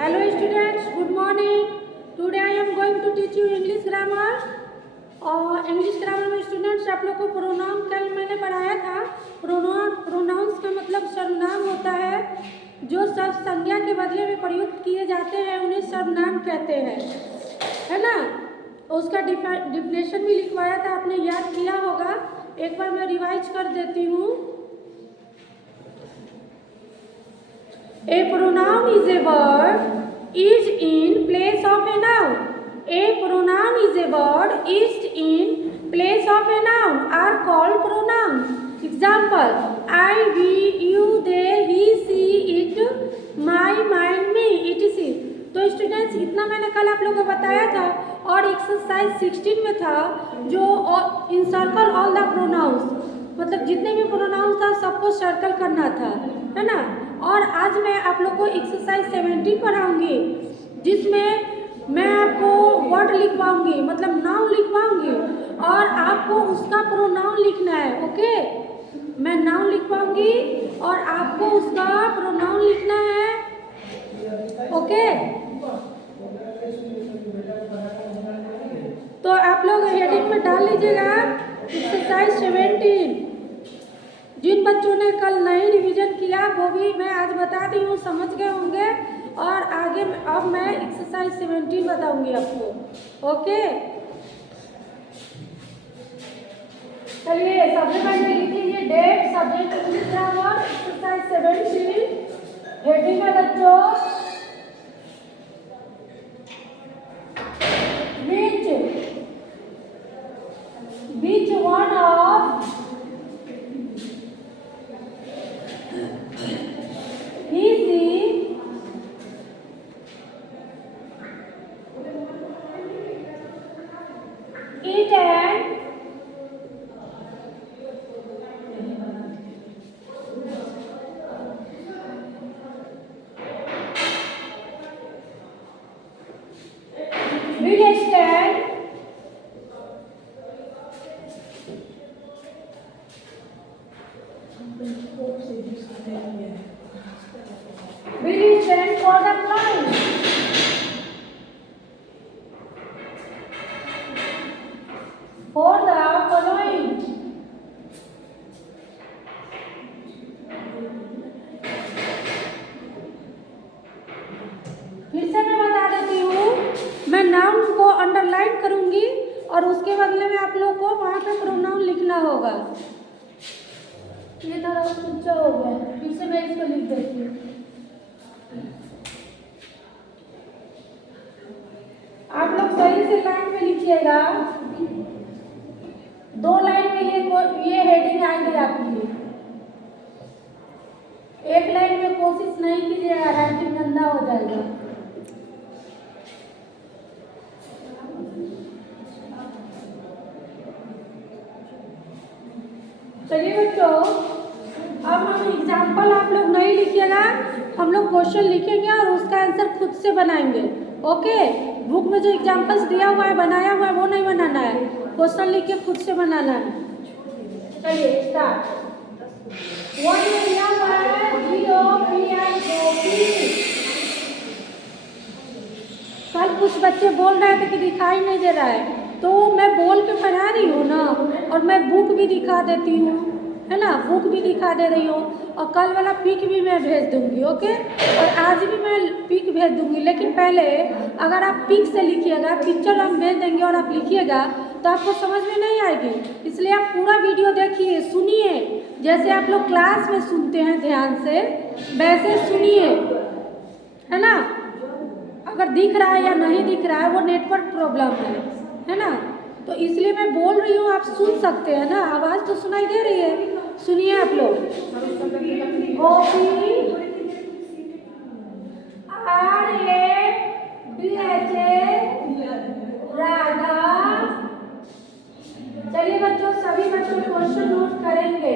Hello students, good morning. Today I am going to teach you English grammar. और English grammar में students आप लोग को pronoun कल मैंने पढ़ाया था। प्रोनाउंस का मतलब सर्वनाम होता है, जो शब्द संज्ञा के बदले में प्रयुक्त किए जाते हैं उन्हें सर्वनाम कहते हैं, है ना। उसका डिफिनेशन भी लिखवाया था, आपने याद किया होगा। एक बार मैं रिवाइज कर देती हूँ। A pronoun is a word is in place of a noun. A pronoun is a word is in place of a noun are called pronouns. Example: I, we, you, they, he, she, it, my, mine, me, etc. तो students इतना मैंने कल आप लोगों को बताया था। और एक्सरसाइज 16 में था जो इनसर्कल ऑल द प्रोनाउंस, मतलब जितने भी प्रोनाउंस था सबको सर्कल करना था, है ना। और आज मैं आप लोग को एक्सरसाइज 17 पढ़ाऊंगी, जिसमें मैं आपको वर्ड लिखवाऊंगी, मतलब नाउन लिखवाऊंगी और आपको उसका प्रोनाउन लिखना है। ओके, मैं नाउन लिखवाऊंगी और आपको उसका प्रोनाउन लिखना है। ओके, तो आप लोग हेडिंग में डाल लीजिएगा एक्सरसाइज 17। जिन बच्चों ने कल नहीं रिवीजन किया वो भी मैं आज बता दी हूँ, समझ गए होंगे। और आगे अब मैं एक्सरसाइज 17 बताऊंगी आपको। ओके, चलिए सबसे पहले लिखिए date, subject English grammar, exercise 17। Heading है बच्चों which one of he, she, it and will stand for the client. For the following. फिर से मैं बता देती हूँ, मैं नाउन को अंडरलाइन करूंगी और उसके बदले में आप लोग को वहाँ पे प्रोनाउन लिखना होगा। ये थोड़ा ऊंचा हो गया, फिर से मैं इसको लिख देती हूँ। आप लोग सही से लाइन में लिखिएगा। 2 लाइन में ये हेडिंग आएगी आपकी। एक लाइन में कोशिश नहीं कीजिएगा, राइटिंग गंदा हो जाएगा। चलिए बच्चों, अब हम एग्जाम्पल आप लोग नहीं लिखिएगा, हम लोग क्वेश्चन लिखेंगे और उसका आंसर खुद से बनाएंगे। ओके, बुक में जो एग्जाम्पल्स दिया हुआ है, बनाया हुआ है, वो नहीं बनाना है, क्वेश्चन लिख के खुद से बनाना है। चलिए स्टार्ट। वर्ड में दिया हुआ है गोपी। कल कुछ बच्चे बोल रहे थे कि दिखाई नहीं दे रहा है, तो मैं बोल के पढ़ा रही हूँ ना, और मैं बुक भी दिखा देती हूँ, है ना, बुक भी दिखा दे रही हूँ। और कल वाला पिक भी मैं भेज दूँगी। ओके, और आज भी मैं पिक भेज दूँगी, लेकिन पहले अगर आप पिक से लिखिएगा, पिक्चर हम भेज देंगे और आप लिखिएगा तो आपको समझ में नहीं आएगी। इसलिए आप पूरा वीडियो देखिए, सुनिए, जैसे आप लोग क्लास में सुनते हैं ध्यान से, वैसे सुनिए, है ना। अगर दिख रहा है या नहीं दिख रहा है वो नेटवर्क प्रॉब्लम है ना। तो इसलिए मैं बोल रही हूँ, आप सुन सकते हैं ना, आवाज़ तो सुनाई दे रही है, सुनिए आप लोग। गोपी, राधा। चलिए बच्चों, सभी बच्चों क्वेश्चन नोट करेंगे।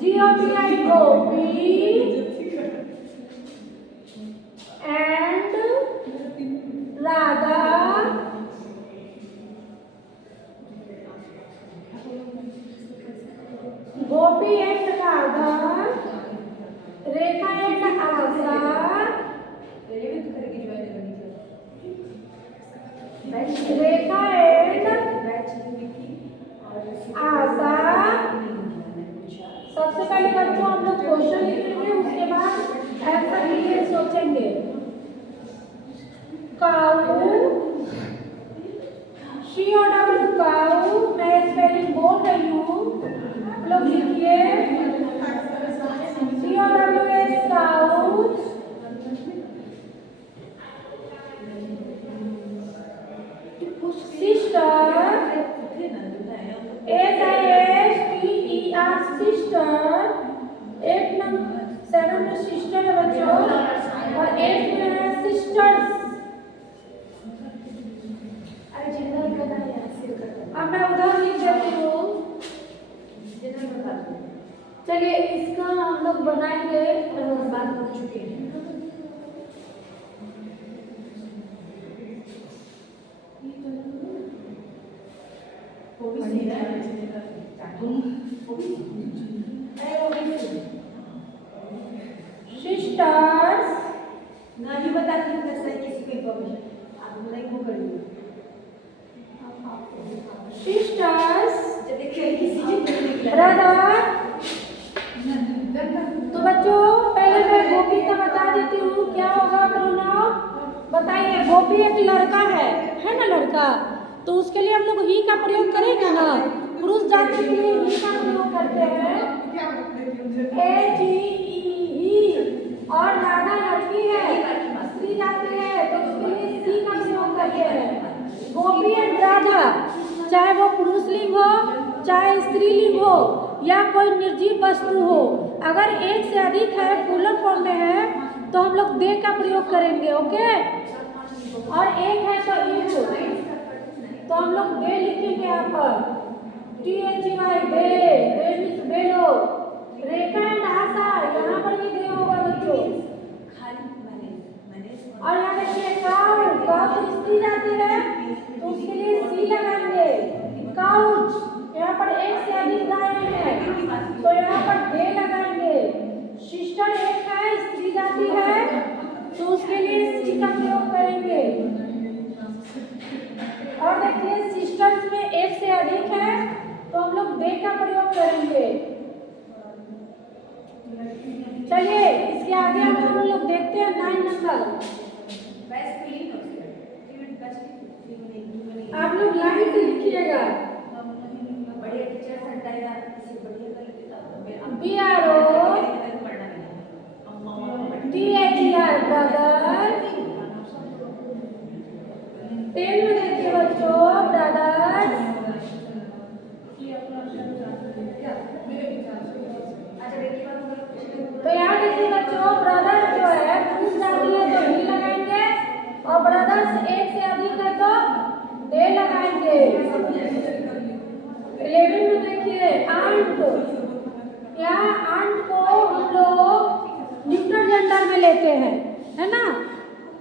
GOPI Gopi and Radha Gopi and Radha sisters, नहीं बताती हूँ कैसे किसी को इन्फॉर्मेशन आप नहीं वो करिए सिस्टर्स, जब देखिए किसी चीज ब्रदर। तो बच्चों पहले मैं गोपी का बता देती हूँ क्या होगा प्रोनाउन। बताइए, गोपी एक लड़का है ना लड़का, तो उसके लिए हम लोग ही का प्रयोग करेंगे ना। पुरुष जाति के लिए ही का प्रयोग करते हैं, ही। और राधा लड़की है, स्त्री जाति है, तो उसके लिए सी का प्रयोग करते हैं। गोपी एंड राधा, चाहे वो पुरुष लिंग हो चाहे स्त्रीलिंग हो या कोई निर्जीव वस्तु हो, अगर एक से अधिक है प्लूरल फॉर्म में है तो हम लोग दे का प्रयोग करेंगे। ओके, और एक है तो इफ, तो हम लोग दे लिखेंगे यहाँ पर THY दे मीन्स दे लो। रेखा एंड आशा, यहाँ पर भी दे होगा बच्चों। और यहाँ देखिए काउ, काउ तो स्त्री जाति है तो उसके लिए सी लगाएंगे। काउच, यहाँ पर एक से अधिक गायें हैं तो यहाँ पर दे लगाएंगे। सिस्टर एक है, स्त्री जाति है तो उसके लिए सी का प्रयोग करेंगे। और देखिए सिस्टर्स में एक से अधिक है तो हम लोग दे का प्रयोग करेंगे। चलिए इसके आगे हम लोग देखते हैं 9 नंबर। आप लोग लाइन से लिखिएगा। BRO THER brother. 10 में देखिए बच्चों ब्रदर्स। तो यहाँ देखिए बच्चों ब्रदर जो है पुरुष जाति है तो ही लगाएंगे, और ब्रदर्स एक से अधिक है तो दे लगाएंगे। 11 में देखिए आंट, यहाँ आंट को हम लोग न्यूट्रल जेंडर में लेते हैं, है ना।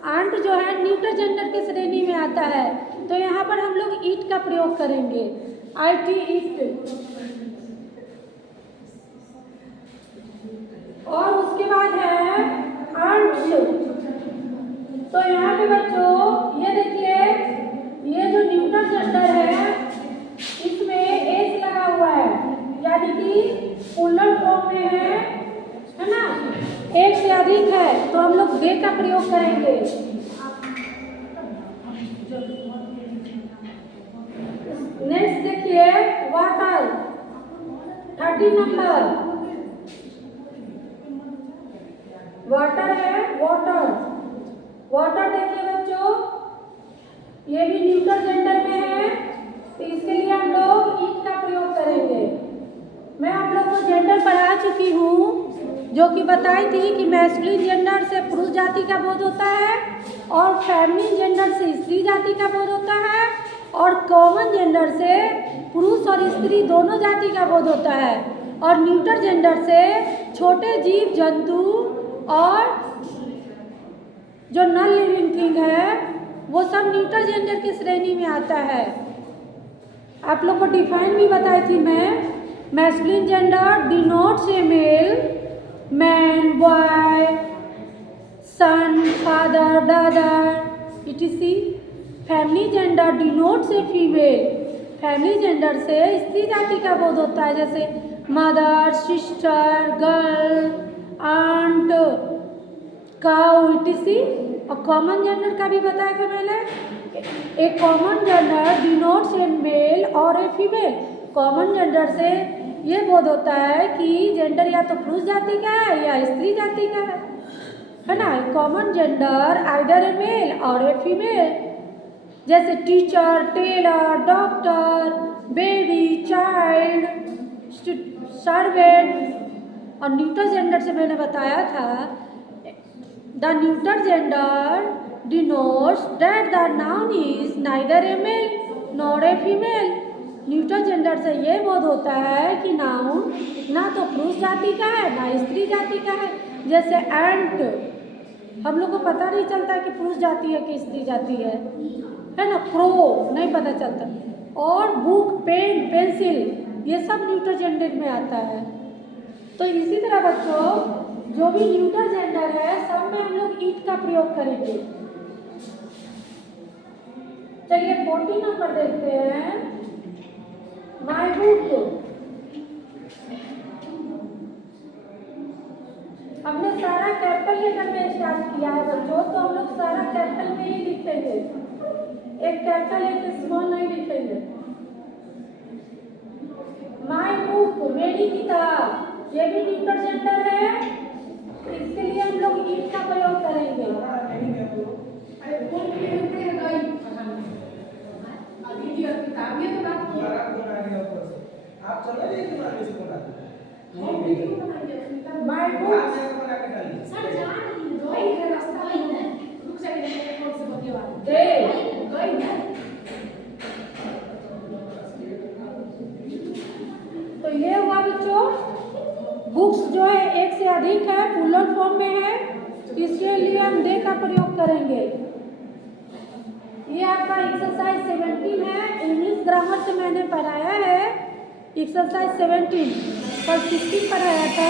आंट जो है न्यूट्रल जेंडर के श्रेणी में आता है तो यहाँ पर हम लोग ईट का प्रयोग करेंगे, IT ईट। और उसके बाद है आंट्स, तो यहाँ पे बच्चों ये देखिए ये जो न्यूट्रल जेंडर है इसमें एस लगा हुआ है, यानी कि प्लूरल फॉर्म में है ना, एक से अधिक है तो हम लोग दे का प्रयोग करेंगे। नेक्स्ट देखिए वाटर, 30 नंबर। वाटर है, वाटर। वाटर देखिए बच्चों ये भी न्यूट्रल जेंडर में है तो इसके लिए हम लोग ईट का प्रयोग करेंगे। मैं आप लोग को जेंडर पढ़ा चुकी हूँ, जो कि बताई थी कि मैस्कुलिन जेंडर से पुरुष जाति का बोध होता है और फेमिनिन जेंडर से स्त्री जाति का बोध होता है, और कॉमन जेंडर से पुरुष और स्त्री दोनों जाति का बोध होता है, और न्यूट्रल जेंडर से छोटे जीव जंतु और जो नॉन लिविंग थिंग है वो सब न्यूट्रल जेंडर की श्रेणी में आता है। आप लोग को डिफाइन भी बताई थी मैं। Masculine gender denotes a male, man, boy, son, father, brother etc। Feminine gender denotes a female, feminine gender से स्त्री जाति का बोध होता है, जैसे mother, sister, girl, aunt, cow etc। और कॉमन जेंडर का भी बताया था मैंने। एक common gender denotes a male और ए फीमेल, कॉमन जेंडर से ये बोध होता है कि जेंडर या तो पुरुष जाति का है या स्त्री जाति का है ना। Common gender either a male और ए फीमेल, जैसे teacher, tailor, doctor, baby, child, servant. और न्यूट्रल जेंडर से मैंने बताया था the neutral gender denotes that the noun is neither a male nor a female. Neutral gender से ये बोध होता है कि नाउन ना तो पुरुष जाति का है ना स्त्री जाति का है। जैसे एंट, हम लोग को पता नहीं चलता कि पुरुष जाति है कि स्त्री जाति है ना। क्रो नहीं पता चलता। और बुक, पेन, पेंसिल ये सब न्यूट्रल जेंडर में आता है। तो इसी तरह बच्चों जो भी न्यूटर जेंडर है सब में हम लोग ईट का प्रयोग करेंगे। चलिए 40 नंबर देखते हैं। माई बुक, हमने सारा कैपिटल लेटर में स्टार्ट किया है बच्चों, तो हम लोग सारा कैपिटल में ही लिखेंगे, एक कैपिटल एक स्मॉल नहीं लिखेंगे। माई बुक, मेरी किताब, ये भी न्यूटर जेंडर है, इसके लिए हम लोग ईट का प्रयोग करेंगे। माई बुक, तो ये हुआ बच्चों, बुक्स जो है एक से अधिक है, प्लूरल फॉर्म में है, इसके लिए हम दे का प्रयोग करेंगे। ये आपका एक्सरसाइज 17 है, इंग्लिश ग्रामर से मैंने पढ़ाया है एक्सरसाइज 17, पर 16 पढ़ाया था।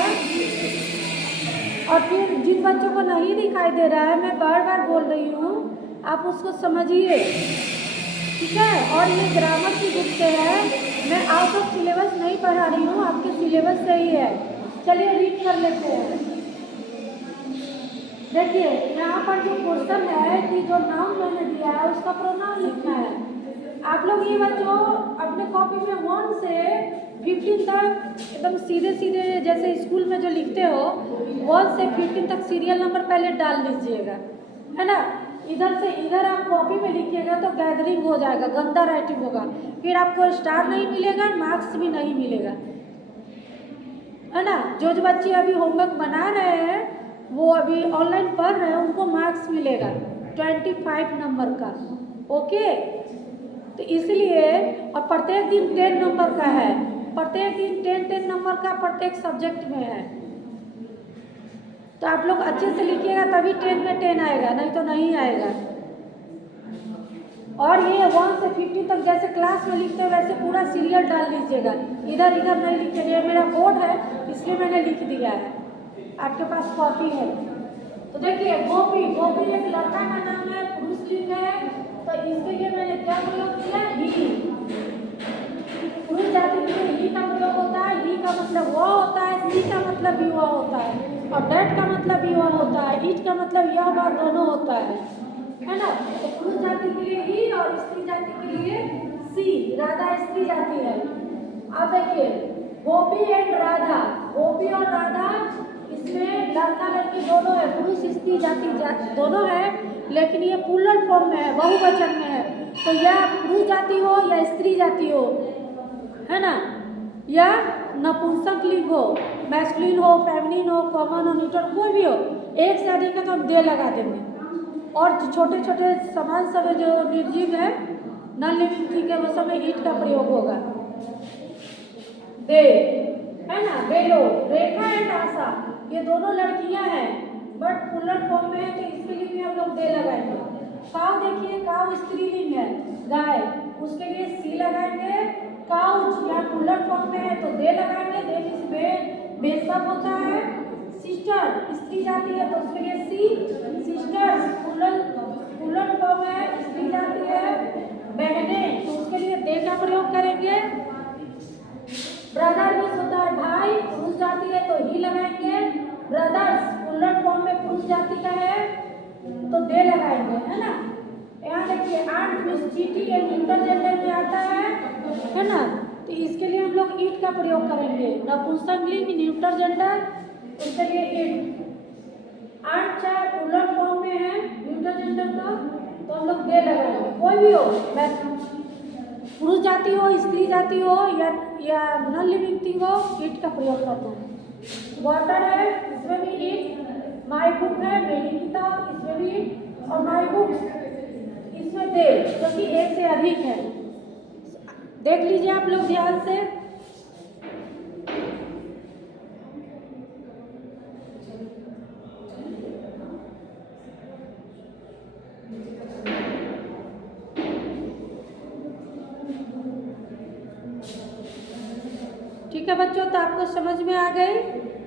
और फिर जिन बच्चों को नहीं दिखाई दे रहा है, मैं बार बार बोल रही हूँ, आप उसको समझिए, ठीक है। और ये ग्रामर की बुक से है, मैं आउट ऑफ सिलेबस नहीं पढ़ा रही हूँ, आपके सिलेबस से ही है। चलिए रीड कर लेते हैं। देखिए यहाँ पर जो क्वेश्चन है कि जो नाउन मैंने दिया है उसका प्रोनाउन लिखना है। आप लोग ये बच्चों अपने कॉपी में 1 से 15 तक एकदम सीधे सीधे जैसे स्कूल में जो लिखते हो 1 से 15 तक सीरियल नंबर पहले डाल लीजिएगा, है ना। इधर से इधर आप कॉपी में लिखिएगा तो गैदरिंग हो जाएगा, गंदा राइटिंग होगा, फिर आपको स्टार नहीं मिलेगा, मार्क्स भी नहीं मिलेगा, है ना। जो बच्चे अभी होमवर्क बना रहे हैं, वो अभी ऑनलाइन पढ़ रहे हैं, उनको मार्क्स मिलेगा 25 नंबर का, ओके। तो इसलिए और प्रत्येक दिन 10 नंबर का है, प्रत्येक दिन 10 नंबर का प्रत्येक सब्जेक्ट में है। तो आप लोग अच्छे से लिखिएगा तभी 10 में 10 आएगा, नहीं तो नहीं आएगा। और ये 1 से 50 तक जैसे क्लास में लिखते हैं वैसे पूरा सीरियल डाल लीजिएगा, इधर इधर नहीं लिखिएगा। ये मेरा बोर्ड है इसलिए मैंने लिख दिया है, आपके पास कॉपी है। तो देखिए गोपी, गोपी एक लड़का का नाम है, पुरुष लिंग है, तो इसके लिए मैंने क्या प्रयोग किया, ही। पुरुष जाति के लिए ही का प्रयोग होता है, ही का मतलब वह होता है, सी का मतलब युवा होता है, और डेट का मतलब युवा होता है, ईट का मतलब यह बार दोनों होता है ना। तो पुरुष जाति के लिए ही और स्त्री जाति के लिए सी, राधा स्त्री जाति है। अब देखिए गोपी एंड राधा, गोपी और राधा इसमें लड़का लड़की दोनों है, पुरुष स्त्री जाति दोनों है, लेकिन ये प्लूरल फॉर्म में है, बहुवचन में है। तो या पुरुष जाति हो या स्त्री जाति हो, है ना, या नपुंसक लिंग हो, मैस्कुलिन हो, फेमिनिन हो, कॉमन हो, न्यूट्रल कोई भी हो, एक से अधिक है तो हम दे लगा देंगे। और छोटे छोटे समाज सब जो निर्जीव है, नॉन लिविंग थिंग है, वो सब में ईट का प्रयोग होगा। दे, है ना, बेलो, रेखा एंड आशा, ये दोनों लड़कियां हैं बट प्लूरल फॉर्म में है, तो इसके लिए भी हम लोग दे लगाएंगे। काऊ देखिए, काऊ स्त्रीलिंग है, गाय, उसके लिए सी लगाएंगे। काउच या प्लूरल फॉर्म में है तो दे लगाएंगे, दे इसमें बेसब होता है। सिस्टर स्त्री जाति है तो उसके लिए सी, सिस्टर्स प्लूरल फॉर्म है, स्त्री जाति है। बहने, तो उसके लिए दे का प्रयोग करेंगे। ब्रदर मीन्स होता है भाई, पुरुष जाति है तो ही लगाएंगे। ब्रदर्स प्लूरल फॉर्म में पुरुष जाति का है तो दे लगाएंगे, है ना। यहाँ देखिए आंट मीन्स चीटी या न्यूटर जेंडर में आता है ना, तो इसके लिए हम लोग ईट का प्रयोग करेंगे। नपुंसक लिंग न्यूटर जेंडर, उसके लिए ईट। आंट चाहे प्लूरल फॉर्म में है न्यूटर जेंडर का तो हम लोग दे लगाएंगे, कोई भी हो, पुरुष जाति हो, स्त्री जाति हो या नॉन लिविंग थिंग हो, ईट का प्रयोग करते हैं। वाटर है, इसमें भी ईट। माई बुक है, मेरी किताब, इसमें भी ईट। और माई बुक इसमें दे, जो कि एक से अधिक है। देख लीजिए आप लोग ध्यान से। ठीक है बच्चों, तो आपको समझ में आ गई।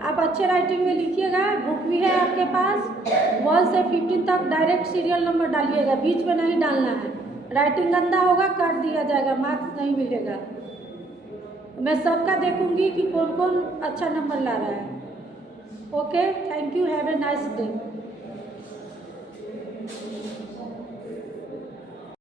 आप अच्छे राइटिंग में लिखिएगा। बुक भी है आपके पास। 1 से 15 तक डायरेक्ट सीरियल नंबर डालिएगा, बीच में नहीं डालना है। राइटिंग गंदा होगा काट दिया जाएगा, मार्क्स नहीं मिलेगा। मैं सबका देखूंगी कि कौन कौन अच्छा नंबर ला रहा है। Okay, thank you, have a nice day.